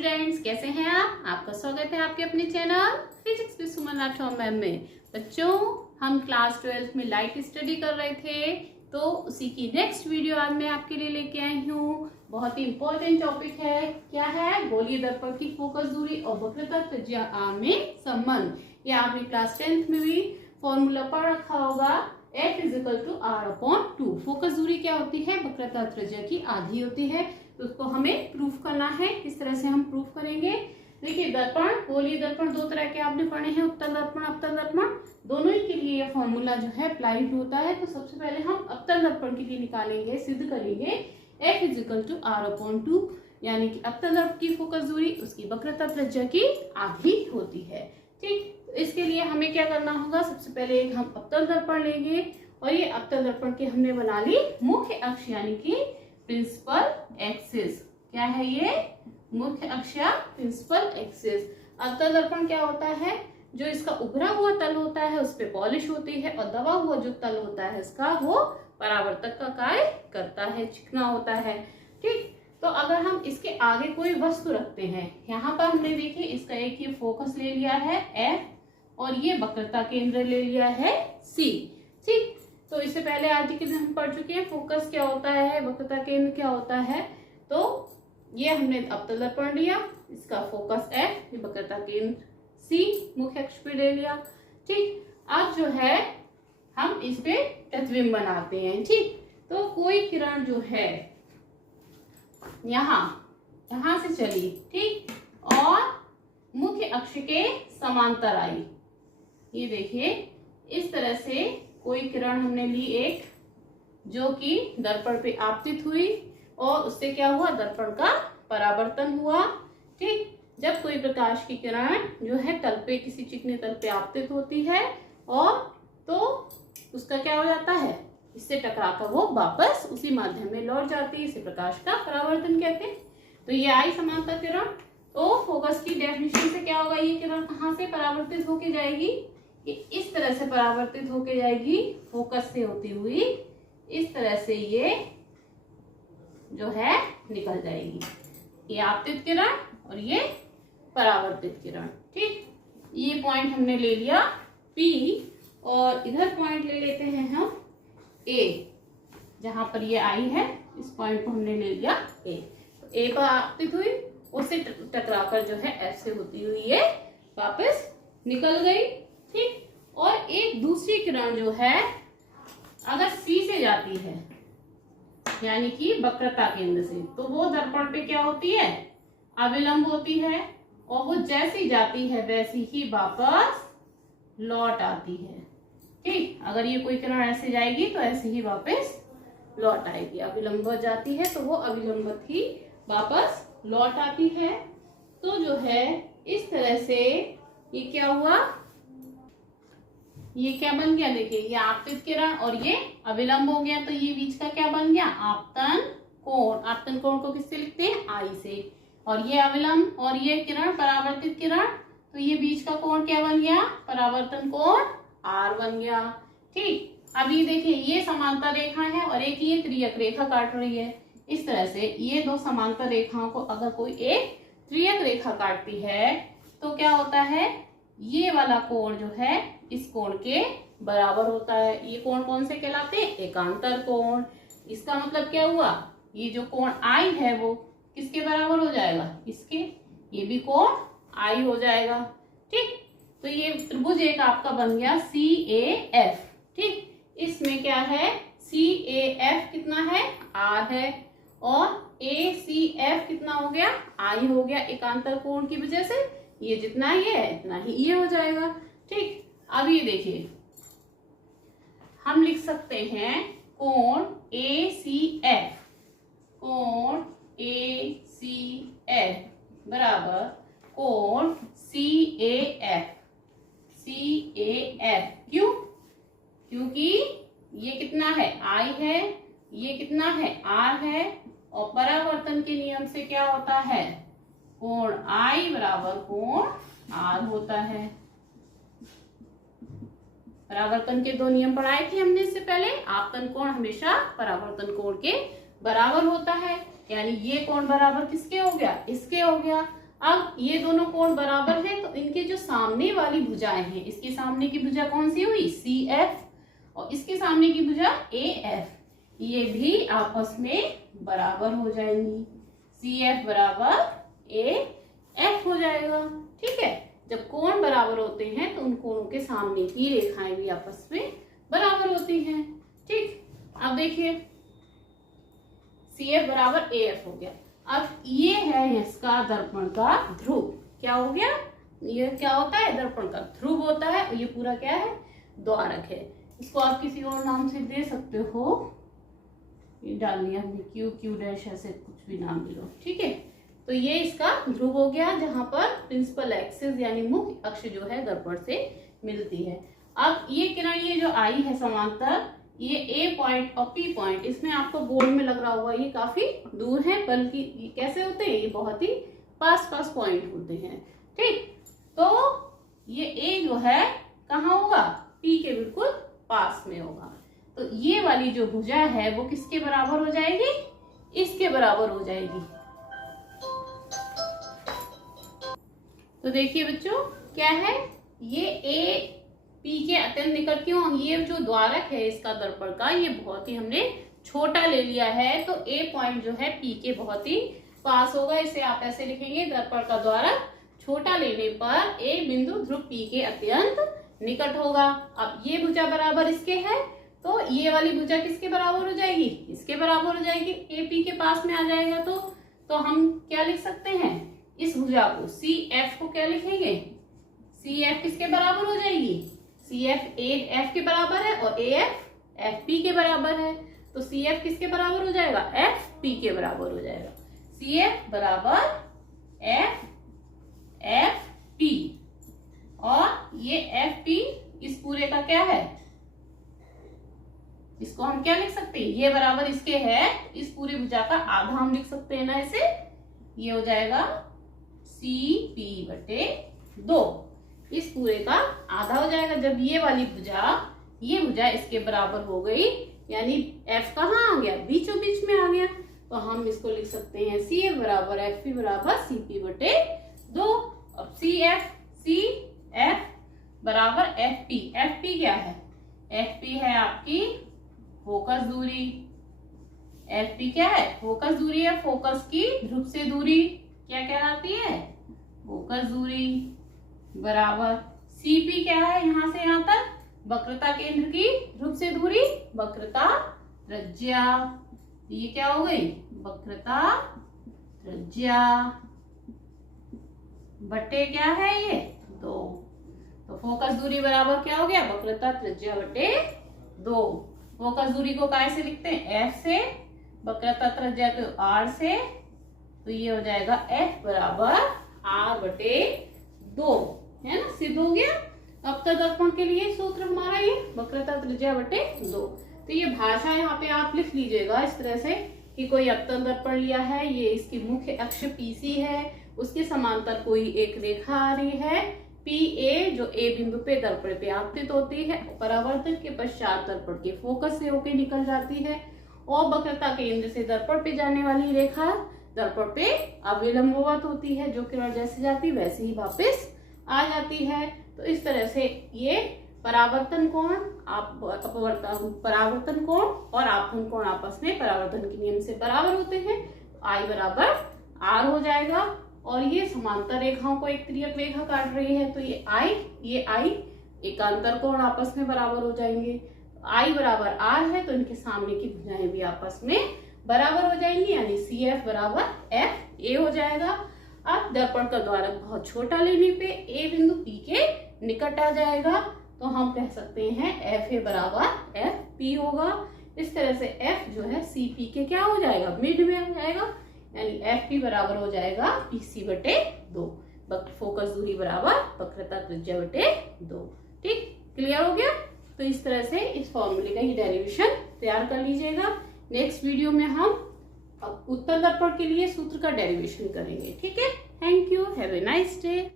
Students, कैसे हैं आप? आपका स्वागत है आपके अपने channel physics with Suman Rathore ma'am में। बच्चों, हम क्लास 12 में लाइट स्टडी कर रहे थे, तो उसी की नेक्स्ट वीडियो आज मैं आपके लिए लेके आई हूँ। बहुत ही इंपॉर्टेंट टॉपिक है। क्या है? गोलीय दर्पण की फोकस दूरी और वक्रता त्रिज्या आर में संबंध। ये आपने क्लास 10th में भी फॉर्मूला पढ़ रखा होगा, F = R/2। फोकस दूरी क्या होती है? वक्रता त्रिज्या की आधी होती है। तो उसको हमें प्रूफ करना है। किस तरह से हम प्रूफ करेंगे? देखिए, दर्पण, गोलीय दर्पण दो तरह के आपने पढ़े हैं, उत्तल दर्पण, अवतल दर्पण। दोनों ही के लिए यह फॉर्मूला जो है अप्लाइड होता है। तो सबसे पहले हम अवतल दर्पण के लिए निकालेंगे, सिद्ध करेंगे F = R/2, यानी कि अवतल दर्पण की फोकस दूरी उसकी वक्रता त्रिज्या की आधी होती है। ठीक, तो इसके लिए हमें क्या करना होगा? सबसे पहले एक हम अवतल दर्पण लेंगे और ये अवतल दर्पण की हमने बना ली मुख्य अक्ष, यानी कि प्रिंसिपल एक्सिस। क्या है ये? मुख्य अक्ष या प्रिंसिपल एक्सिस। अवतल दर्पण क्या होता है? जो इसका उभरा हुआ तल होता है उस पे पॉलिश होती है, और दबा हुआ जो तल होता है इसका वो परावर्तक का कार्य करता है, चिकना होता है। ठीक, तो अगर हम इसके आगे कोई वस्तु रखते हैं, यहाँ पर हमने देखिए इसका एक ये फोकस ले लिया है F और ये वक्रता केंद्र ले लिया है C। ठीक, तो इससे पहले आर्टिकल हम पढ़ चुके हैं, फोकस क्या होता है, वक्रता केंद्र क्या होता है। तो ये हमने अवतल दर्पण लिया, इसका फोकस F, ये वक्रता केंद्र C मुख्य अक्ष पे ले लिया। ठीक, अब जो है हम इस पे प्रतिबिंब बनाते हैं। ठीक, तो कोई किरण जो है यहाँ से चली, ठीक, और मुख्य अक्ष के समांतर आई। ये देखिए, इस तरह से कोई किरण हमने ली एक, जो कि दर्पण पे आपतित हुई और उससे क्या हुआ? दर्पण का परावर्तन हुआ। ठीक, जब कोई प्रकाश की किरण जो है तल पे, किसी चिकने तल पे आपतित होती है और तो उसका क्या हो जाता है? इससे टकराकर वो वापस उसी माध्यम में लौट जाती है। इसे प्रकाश का परावर्तन कहते हैं। तो ये आई समांतर किरण। तो फोकस की डेफिनेशन से क्या होगा? ये किरण कहाँ से परावर्तित होके जाएगी? ये इस तरह से परावर्तित होके जाएगी, फोकस से होती हुई इस तरह से ये जो है निकल जाएगी। ये आपतित किरण और ये परावर्तित किरण। ठीक, ये पॉइंट हमने ले लिया P और इधर पॉइंट ले लेते हैं हम A। जहां पर ये आई है, इस पॉइंट को हमने ले लिया A। तो A पर आपतित हुई, उससे टकराकर जो है F से होती हुई ये वापस निकल गई। ठीक, और एक दूसरी किरण जो है अगर C से जाती है, यानी कि वक्रता केंद्र से, तो वो दर्पण पे क्या होती है? अविलंब होती है, और वो जैसी जाती है वैसी ही वापस लौट आती है। ठीक, अगर ये कोई किरण ऐसे जाएगी तो ऐसे ही वापस लौट आएगी। अविलंब जाती है तो वो अविलंब ही वापस लौट आती है। तो जो है इस तरह से ये क्या हुआ? ये क्या बन गया? देखिए, ये आपतित किरण और ये अविलंब हो गया, तो ये बीच का क्या बन गया? आपतन कोण। आपतन कोण को किससे लिखते हैं? I से। और ये अविलंब और ये किरण परावर्तित किरण, तो ये बीच का कोण क्या बन गया? परावर्तन कोण R बन गया। ठीक, अभी देखिए, ये समांतर रेखा है और एक ये त्रियक रेखा काट रही है। इस तरह से ये दो समांतर रेखाओं को अगर कोई एक त्रियक रेखा काटती है तो क्या होता है? ये वाला कोण जो है इस कोण के बराबर होता है। ये कोण कौन से कहलाते हैं? एकांतर कोण। इसका मतलब क्या हुआ? ये जो कोण I है वो किसके बराबर हो जाएगा? इसके। ये भी कोण I हो जाएगा। ठीक, तो ये त्रिभुज एक आपका बन गया CAF। ठीक, इसमें क्या है? CAF कितना है? R है, और ACF कितना हो गया? I हो गया। एकांतर कोण की वजह से ये जितना ये है इतना ही ये हो जाएगा। ठीक, अब ये देखिए, हम लिख सकते हैं कोण ACF, कोण ACF बराबर कोण CAF। क्यों? क्योंकि ये कितना है? I है, ये कितना है? R है, और परावर्तन के नियम से क्या होता है? कोण I बराबर कोण R होता है। परावर्तन के दो नियम पढ़ाए थे हमने इससे पहले। आपतन कोण हमेशा परावर्तन कोण के बराबर होता है, यानी ये कोण बराबर किसके हो गया? इसके हो गया। अब ये दोनों कोण बराबर हैं तो इनके जो सामने वाली भुजाएं हैं, इसके सामने की भुजा कौन सी हुई CF और इसके सामने की भुजा AF, ये भी आपस में बराबर हो जाएंगी। CF बराबर AF हो जाएगा। ठीक है, जब कोण बराबर होते हैं तो उन कोणों के सामने की रेखाएं भी आपस में बराबर होती हैं। ठीक, अब देखिए CF बराबर AF हो गया। अब ये है इसका दर्पण का ध्रुव। क्या हो गया? ये क्या होता है? दर्पण का ध्रुव होता है और ये पूरा क्या है? द्वारक है। इसको आप किसी और नाम से दे सकते हो, ये डाल दिया हमने Q डैश, ऐसे कुछ भी नाम दे लो। ठीक है, तो ये इसका ध्रुव हो गया जहां पर प्रिंसिपल एक्सिस यानी मुख्य अक्ष जो है दर्पण से मिलती है। अब ये किरण ये जो आई है समांतर, ये A पॉइंट और P पॉइंट इसमें आपको बोर्ड में लग रहा होगा ये काफी दूर है, बल्कि ये कैसे होते हैं? ये बहुत ही पास पॉइंट होते हैं। ठीक, तो ये A जो है कहाँ होगा? P के बिल्कुल पास में होगा। तो ये वाली जो भुजा है वो किसके बराबर हो जाएगी? इसके बराबर हो जाएगी। तो देखिए बच्चों क्या है, ये A P के अत्यंत निकट क्यों? ये जो द्वारक है इसका दर्पण का, ये बहुत ही हमने छोटा ले लिया है, तो A पॉइंट जो है P के बहुत ही पास होगा। इसे आप ऐसे लिखेंगे, दर्पण का द्वारक छोटा लेने पर A बिंदु ध्रुव P के अत्यंत निकट होगा। अब ये भुजा बराबर इसके है, तो ये वाली भुजा किसके बराबर हो जाएगी? इसके बराबर हो जाएगी। A P के पास में आ जाएगा तो हम क्या लिख सकते हैं? इस भुजा को CF को क्या लिखेंगे? CF किसके बराबर हो जाएगी? CF AF के बराबर है और AF FP के बराबर है, तो CF किसके बराबर हो जाएगा? FP के बराबर हो जाएगा। CF बराबर FP और ये FP इस पूरे का क्या है? इसको हम क्या लिख सकते हैं? ये बराबर इसके है, इस पूरी भुजा का आधा हम लिख सकते हैं ना इसे। ये हो जाएगा CP/2, इस पूरे का आधा हो जाएगा। जब ये वाली ये भुजा इसके बराबर हो गई, यानी F कहाँ आ गया? बीचों बीच में आ गया, तो हम इसको लिख सकते हैं CF बराबर FP बराबर CP/2। अब CF बराबर FP। FP क्या है? FP है आपकी फोकस दूरी। FP क्या है? फोकस दूरी है। फोकस की ध्रुव से दूरी क्या कहलाती है? फोकस दूरी बराबर CP क्या है? यहां से यहां तक वक्रता केंद्र की ध्रुव से दूरी, वक्रता त्रिज्या। ये क्या हो गई? वक्रता त्रिज्या बटे क्या है? ये 2। तो फोकस दूरी बराबर क्या हो गया? वक्रता त्रिज्या बटे 2। फोकस दूरी को काय से लिखते हैं? F से। वक्रता त्रिज्या तो R से, तो ये हो जाएगा F बराबर R/2, है ना? सिद्ध हो गया। अपतन दर्पण के लिए सूत्र हमारा ये वक्रता त्रिज्या बटे 2। तो ये भाषा यहाँ पे आप लिख लीजिएगा इस तरह से कि कोई अपतन दर्पण लिया है, ये इसकी मुख्य अक्ष PC है, उसके समांतर कोई एक रेखा आ रही है PA जो A बिंदु पे दर्पण पे आपतित होती है, परावर्तन के पश्चात दर्पण के फोकस से होकर निकल जाती है, और वक्रता केंद्र से दर्पण पे जाने वाली रेखा दर्पण पे अविलंबवत होती है, जो किरण जैसे जाती वैसे ही वापस आ जाती है। तो इस तरह से ये परावर्तन कोण परावर्तन कोण और आपतन कोण आपस में परावर्तन के नियम से बराबर होते हैं। I बराबर R हो जाएगा, और ये समांतर रेखाओं को एक तिर्यक रेखा काट रही है, तो ये I एकांतर कोण आपस में बराबर हो जाएंगे। I बराबर R है, तो इनके सामने की भुजाएं भी आपस में बराबर हो जाएंगी, यानी CF बराबर FA हो जाएगा। अब दर्पण का द्वारक बहुत छोटा लेने पे A बिंदु P के निकट आ जाएगा, तो हम कह सकते हैं FA बराबर FP होगा। इस तरह से F जो है CP के क्या हो जाएगा? मिड में हो जाएगा, यानी FP बराबर हो जाएगा PC/2। फोकस दूरी बराबर वक्रता त्रिज्या बटे 2। ठीक, क्लियर हो गया? तो इस तरह से इस फॉर्मूले का ही डेरिवेशन तैयार कर लीजिएगा। नेक्स्ट वीडियो में हम उत्तर दर्पण के लिए सूत्र का डेरिवेशन करेंगे। ठीक है, thank you, have a nice day.